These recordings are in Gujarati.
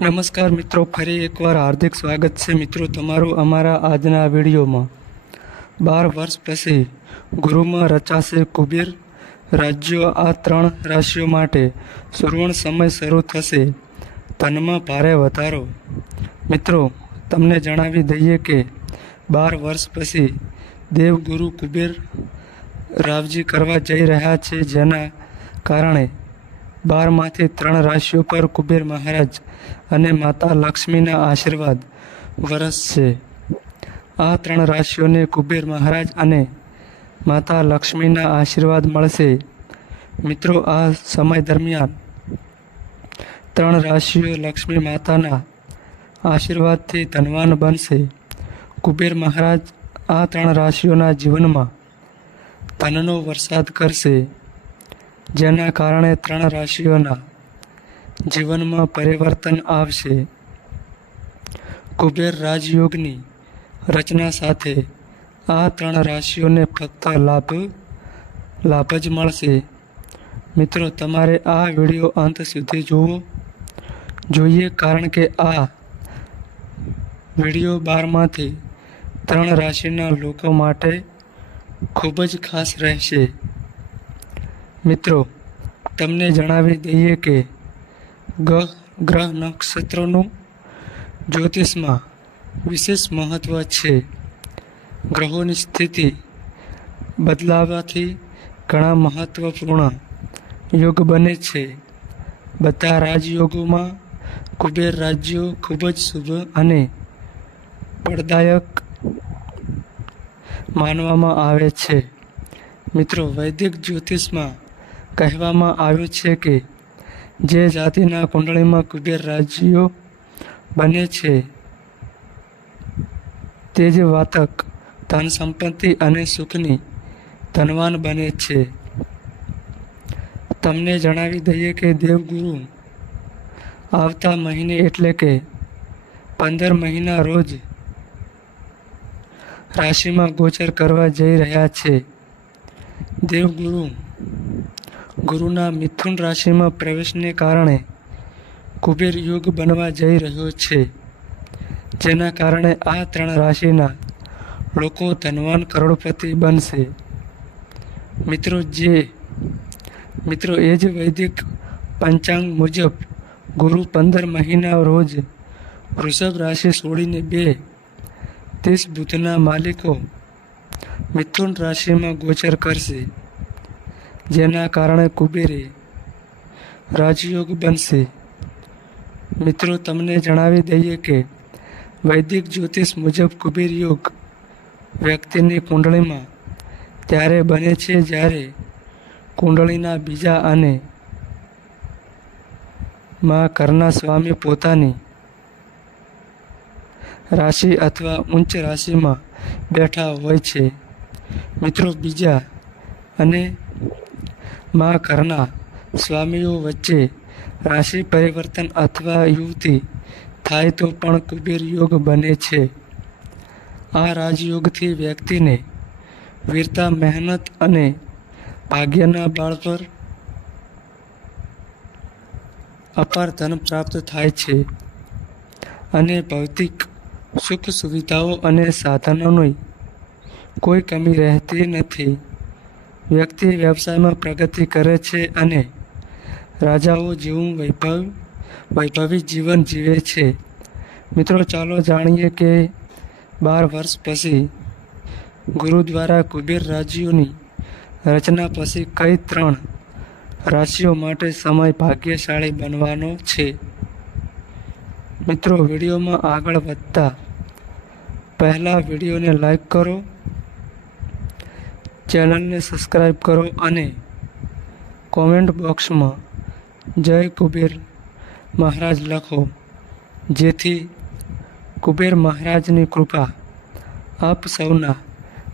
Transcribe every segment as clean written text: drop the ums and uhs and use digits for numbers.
નમસ્કાર મિત્રો, ફરી એકવાર હાર્દિક સ્વાગત છે મિત્રો તમારું અમારા આજના વિડીયોમાં। 12 વર્ષ પછી ગુરુમાં રચાશે કુબેર રાજ્યો। આ 3 રાશિઓ માટે સુવર્ણ સમય શરૂ થશે, ધનમાં ભારે વધારો। મિત્રો તમને જણાવી દઈએ કે 12 વર્ષ પછી દેવગુરુ કુબેર રાવજી કરવા જઈ રહ્યા છે, જેના કારણે 12માંથી 3 રાશિઓ પર કુબેર મહારાજ અને માતા લક્ષ્મીના આશીર્વાદ વરસશે। આ 3 રાશિઓને કુબેર મહારાજ અને માતા લક્ષ્મીના આશીર્વાદ મળશે। મિત્રો આ સમય દરમિયાન 3 રાશિઓ લક્ષ્મી માતાના આશીર્વાદથી ધનવાન બનશે। કુબેર મહારાજ આ 3 રાશિઓના જીવનમાં ધનનો વરસાદ કરશે, જેના કારણે 3 રાશિઓના જીવનમાં પરિવર્તન આવશે। કુબેર રાજયોગની રચના સાથે આ 3 રાશિઓને ફક્ત લાભ જ મળશે। મિત્રો તમારે આ વિડીયો અંત સુધી જોવો જોઈએ, કારણ કે આ વિડીયો 12માંથી 3 રાશિના લોકો માટે ખૂબ જ ખાસ રહેશે। મિત્રો તમને જણાવી દઈએ કે ગ્રહ નક્ષત્રોનું જ્યોતિષમાં વિશેષ મહત્વ છે। ગ્રહોની સ્થિતિ બદલાવાથી ઘણા મહત્વપૂર્ણ યોગ બને છે। બધા રાજયોગોમાં કુબેર રાજ્યો ખૂબ જ શુભ અને ફળદાયક માનવામાં આવે છે। મિત્રો વૈદિક જ્યોતિષમાં કહેવામાં આવ્યું છે કે જે જાતિના કુંડળીમાં કુબેર રાજ્યો બને છે, તે જ જાતક ધન સંપત્તિ અને સુખની ધનવાન બને છે। તમને જણાવી દઈએ કે દેવગુરુ આવતા મહિને એટલે કે 15 મહિના રોજ રાશિમાં ગોચર કરવા જઈ રહ્યા છે। ગુરુના મિથુન રાશિમાં પ્રવેશને કારણે કુબેર યુગ બનવા જઈ રહ્યો છે, જેના કારણે આ 3 રાશિના લોકો ધનવાન કરોડપતિ બનશે। મિત્રો એ જ વૈદિક પંચાંગ મુજબ ગુરુ 15 મહિના રોજ વૃષભ રાશિ છોડીને 30 બુધના માલિકો મિથુન રાશિમાં ગોચર કરશે, જેના કારણે કુબેરે રાજયોગ બનશે। મિત્રો તમને જણાવી દઈએ કે વૈદિક જ્યોતિષ મુજબ કુબેર યોગ વ્યક્તિની કુંડળીમાં ત્યારે બને છે જ્યારે કુંડળીના બીજા અને માં ઘરના સ્વામી પોતાની રાશિ અથવા ઉચ્ચ રાશિમાં બેઠા હોય છે। મિત્રો બીજા અને માં ઘરના સ્વામીઓ વચ્ચે રાશિ પરિવર્તન અથવા યુતિ થાય તો પણ કુબેર યોગ બને છે। આ રાજયોગથી વ્યક્તિને વીરતા, મહેનત અને ભાગ્યના બળ પર અપાર ધન પ્રાપ્ત થાય છે અને ભૌતિક સુખ સુવિધાઓ અને સાધનોની કોઈ કમી રહેતી નથી। વ્યક્તિ વ્યવસાયમાં પ્રગતિ કરે છે અને રાજાઓ જેવું વૈભવી જીવન જીવે છે। મિત્રો ચાલો જાણીએ કે 12 વર્ષ પછી ગુરુ દ્વારા કુબેર રાજ્યોની રચના પછી કઈ 3 રાશિઓ માટે સમય ભાગ્યશાળી બનવાનો છે। મિત્રો વિડીયોમાં આગળ વધતા પહેલા વિડીયોને લાઈક કરો, ચેનલને સબસ્ક્રાઈબ કરો અને કોમેન્ટ બોક્સમાં જય કુબેર મહારાજ લખો, જેથી કુબેર મહારાજની કૃપા આપ સૌના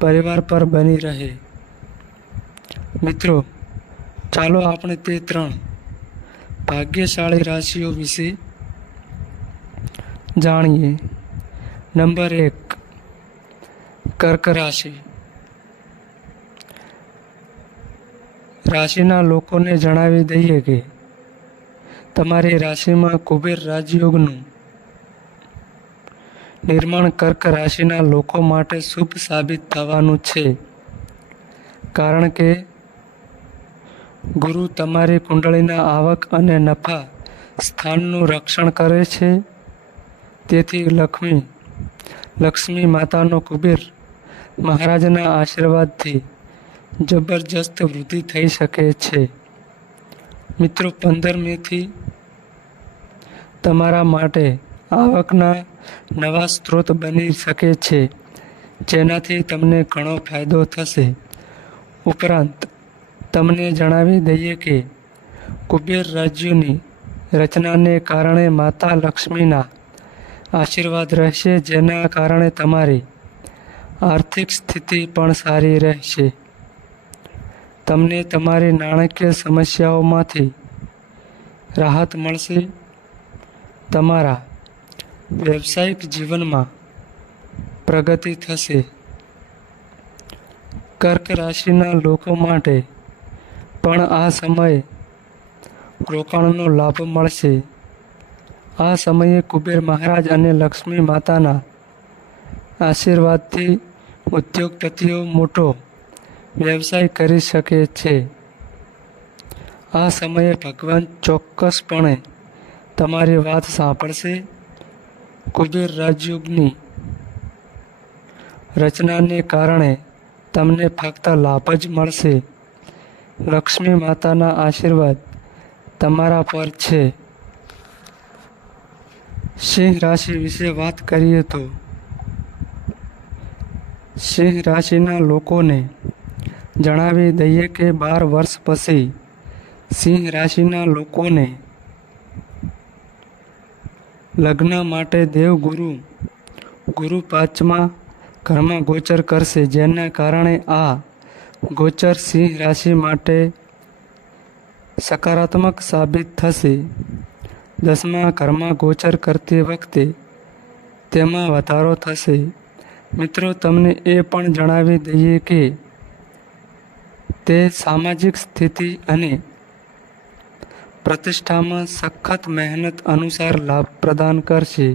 પરિવાર પર બની રહે। મિત્રો ચાલો આપણે તે 3 ભાગ્યશાળી રાશિઓ વિશે જાણીએ। નંબર 1, કર્ક રાશિ। રાશિના લોકોને જણાવી દઈએ કે તમારી રાશિમાં કુબેર રાજયોગનું નિર્માણ કર્ક રાશિના લોકો માટે શુભ સાબિત થવાનું છે, કારણ કે ગુરુ તમારી કુંડળીના આવક અને નફા સ્થાનનું રક્ષણ કરે છે. તેથી લક્ષ્મી માતાનો કુબેર મહારાજના આશીર્વાદથી જબરજસ્ત વૃદ્ધિ થઈ શકે છે. મિત્રો, 15 મેથી તમારા માટે આવકના નવા સ્ત્રોત બની શકે છે, જેનાથી તમને ઘણો ફાયદો થશે. ઉપરાંત તમને જણાવી દઈએ કે કુબેર રાજ્યની રચનાને કારણે માતા લક્ષ્મીના આશીર્વાદ રહેશે, જેના કારણે તમારી આર્થિક સ્થિતિ પણ સારી રહેશે. તમને તમારી નાણાકીય સમસ્યાઓમાંથી રાહત મળશે. તમારા વ્યવસાયિક જીવનમાં પ્રગતિ થશે. કર્ક રાશિના લોકો માટે પણ આ સમયે રોકાણનો લાભ મળશે. આ સમયે કુબેર મહારાજ અને લક્ષ્મી માતાના આશીર્વાદથી ઉદ્યોગપતિઓ મોટો વ્યવસાય કરી શકે છે. આ સમયે ભગવાન ચોક્કસપણે તમારી વાત સાંભળશે. કુબેર રાજયોગની રચનાને કારણે તમને ફક્ત લાભ જ મળશે. લક્ષ્મી માતાના આશીર્વાદ તમારા પર છે. સિંહ રાશિ વિશે વાત કરીએ તો સિંહ રાશિના લોકોને જણાવી દઈએ કે 12 વર્ષ પછી સિંહ રાશિના લોકોને લગ્ન માટે દેવગુરુ ગુરુ 5મા ઘરમાં ગોચર કરશે, જેના કારણે આ ગોચર સિંહ રાશિ માટે સકારાત્મક સાબિત થશે. 10મા ઘરમાં ગોચર કરતી વખતે તેમાં વધારો થશે. મિત્રો, તમને એ પણ જણાવી દઈએ કે તે સામાજિક સ્થિતિ અને પ્રતિષ્ઠામાં સખત મહેનત અનુસાર લાભ પ્રદાન કરશે.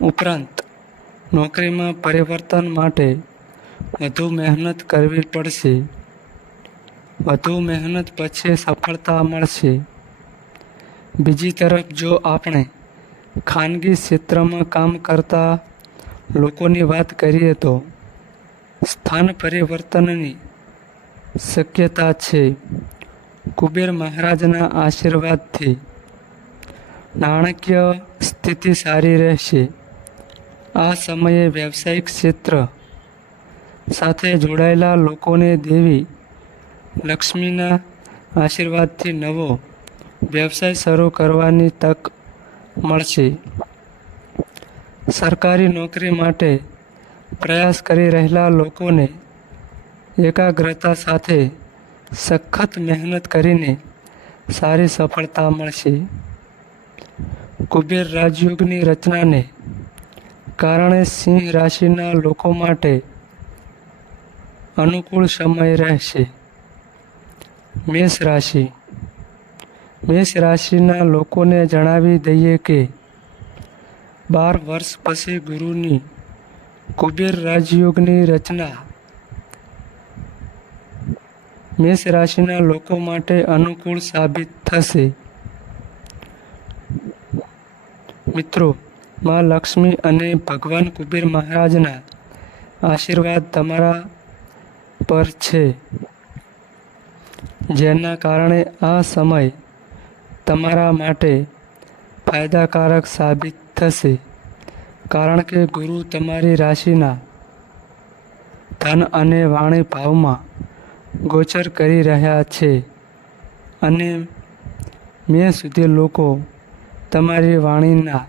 ઉપરાંત નોકરીમાં પરિવર્તન માટે વધુ મહેનત કરવી પડશે. વધુ મહેનત પછી સફળતા મળશે. બીજી તરફ જો આપણે ખાનગી ક્ષેત્રમાં કામ કરતા લોકોની વાત કરીએ તો સ્થાન પરિવર્તનની શક્યતા છે. કુબેર મહારાજના આશીર્વાદથી નાણાકીય સ્થિતિ સારી રહેશે. આ સમયે વ્યવસાયિક ક્ષેત્ર સાથે જોડાયેલા લોકોને દેવી લક્ષ્મીના આશીર્વાદથી નવો વ્યવસાય શરૂ કરવાની તક મળશે. સરકારી નોકરી માટે પ્રયાસ કરી રહેલા લોકોને એકાગ્રતા સાથે સખત મહેનત કરીને સારી સફળતા મળશે. કુબેર રાજયોગની રચનાને કારણે સિંહ રાશિના લોકો માટે અનુકૂળ સમય રહેશે. મેષ રાશિના લોકોને જણાવી દઈએ કે 12 વર્ષ પછી ગુરુની કુબેર રાજયોગની રચના મેષ રાશિના લોકો માટે અનુકૂળ સાબિત થશે. મિત્રો, માં લક્ષ્મી અને ભગવાન કુબેર મહારાજના આશીર્વાદ તમારા પર છે, જેના કારણે આ સમય તમારા માટે ફાયદાકારક સાબિત થશે. કારણ કે ગુરુ તમારી રાશિના ધન અને વાણી ભાવમાં ગોચર કરી રહ્યા છે અને મે સુધી લોકો તમારી વાણીના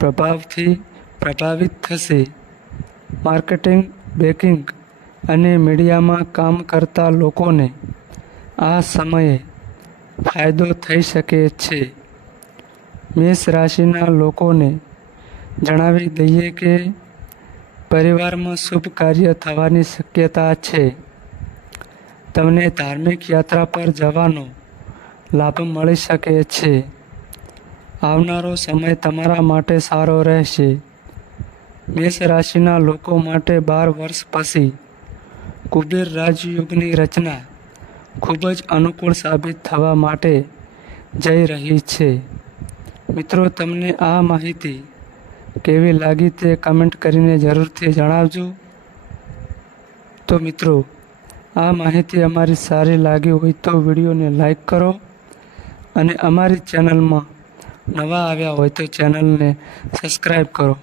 પ્રભાવથી પ્રભાવિત થશે. માર્કેટિંગ, બેંકિંગ અને મીડિયામાં કામ કરતા લોકોને આ સમયે ફાયદો થઈ શકે છે. મેષ રાશિના લોકોને જણાવી દઈએ કે પરિવારમાં શુભ કાર્ય થવાની શક્યતા છે. તમને ધાર્મિક યાત્રા પર જવાનો લાભ મળી શકે છે. આવનારો સમય તમારા માટે સારો રહેશે. મેષ રાશિના લોકો માટે 12 વર્ષ પછી કુબેર રાજયોગની રચના ખૂબ જ અનુકૂળ સાબિત થવા માટે જઈ રહી છે. મિત્રો, તમને આ માહિતી કેવી લાગી તે કમેન્ટ કરીને જરૂરથી જણાવજો. તો મિત્રો, આ માહિતી અમારી સારી લાગી હોય તો વિડીયોને લાઈક કરો અને અમારી ચેનલમાં નવા આવ્યા હોય તો ચેનલને સબસ્ક્રાઈબ કરો.